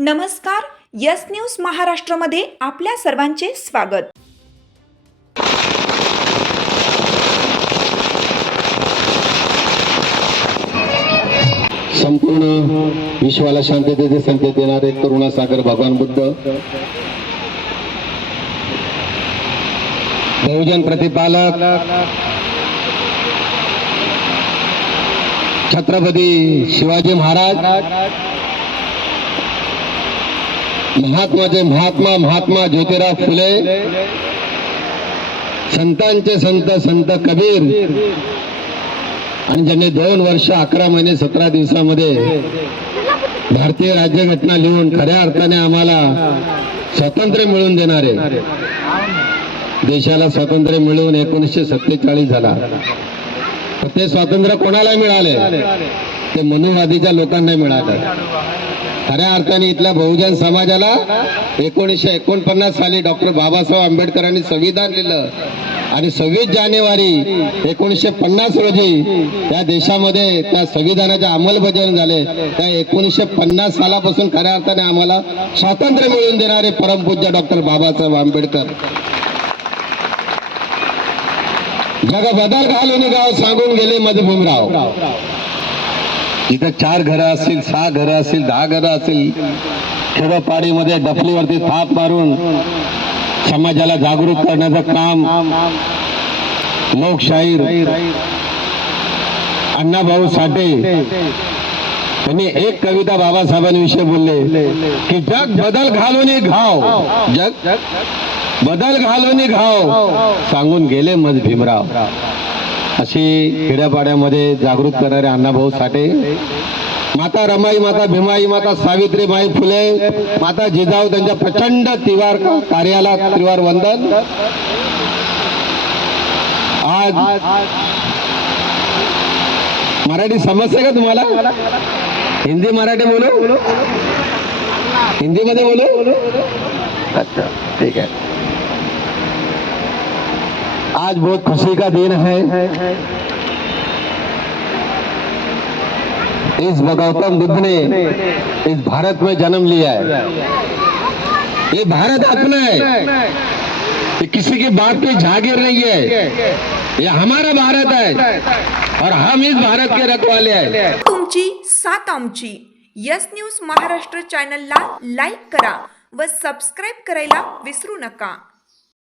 नमस्कार, yes news महाराष्ट्रामध्ये आपल्या सर्वांचे स्वागत। संपूर्ण विश्वाला शांततेचे संकेत देणारे करुणासागर भगवान बुद्ध, बहुजन प्रतिपालक छत्रपती शिवाजी महाराज, महात्माचे महात्मा ज्योतिराव फुले, संतांचे संत कबीर, आणि ज्यांनी 2 वर्ष 11 महिने 17 दिवसामध्ये भारतीय राज्यघटना लिहून खऱ्या अर्थाने आम्हाला स्वातंत्र्य मिळवून देणारे, देशाला स्वातंत्र्य मिळवून 1947 झाला। ते स्वातंत्र्य कोणाला मिळाले? ते मनुवादीच्या लोकांना मिळाले। खऱ्या अर्थाने इथल्या बहुजन समाजाला 1949 साली डॉक्टर बाबासाहेब आंबेडकरांनी संविधान लिहिलं आणि 26 जानेवारी 1950 रोजी त्या देशामध्ये त्या संविधानाचे अंमलबजावणी झाले। त्या 1950 सालापासून खऱ्या अर्थाने आम्हाला स्वातंत्र्य मिळवून देणारे परमपूज्य डॉक्टर बाबासाहेब आंबेडकर जग बदल घालून गाव सांगून गेले मध्ये भीमराव। इथं 4 घरं असतील, 6 घरं असतील, 10 घरं असतील, खेडोपाडीमध्ये डफलीवरती थाप मारून समाजाला जागृत करण्याचं काम लोकशाहीर अण्णाभाऊ साठे यांनी एक कविता बाबासाहेबांविषयी बोलले की जग बदल घालून घाव, जग बदल घालून घाव सांगून गेले मज भीमराव। अशी खेड्यापाड्यामध्ये जागृत करणारे अण्णाभाऊ साठे, माता रमाई, माता भीमाई, माता सावित्रीबाई फुले, माता जिजाऊ त्यांच्या प्रचंड तिवार कार्याला त्रिवार वंदन। आज मराठी समजते का तुम्हाला? हिंदी मराठी बोलू? हिंदी मध्ये बोलू? अच्छा, ठीक है। आज बहुत खुशी का दिन है। इस गौतम बुद्ध ने इस भारत में जन्म लिया है। ये भारत अपना है, ये किसी की बात की जागीर नहीं है, ये हमारा भारत है और हम इस भारत के रखवाले हैं। तुमची साथ आमची। यस न्यूज महाराष्ट्र चॅनलला लाईक करा व सबस्क्राइब करायला विसरू नका।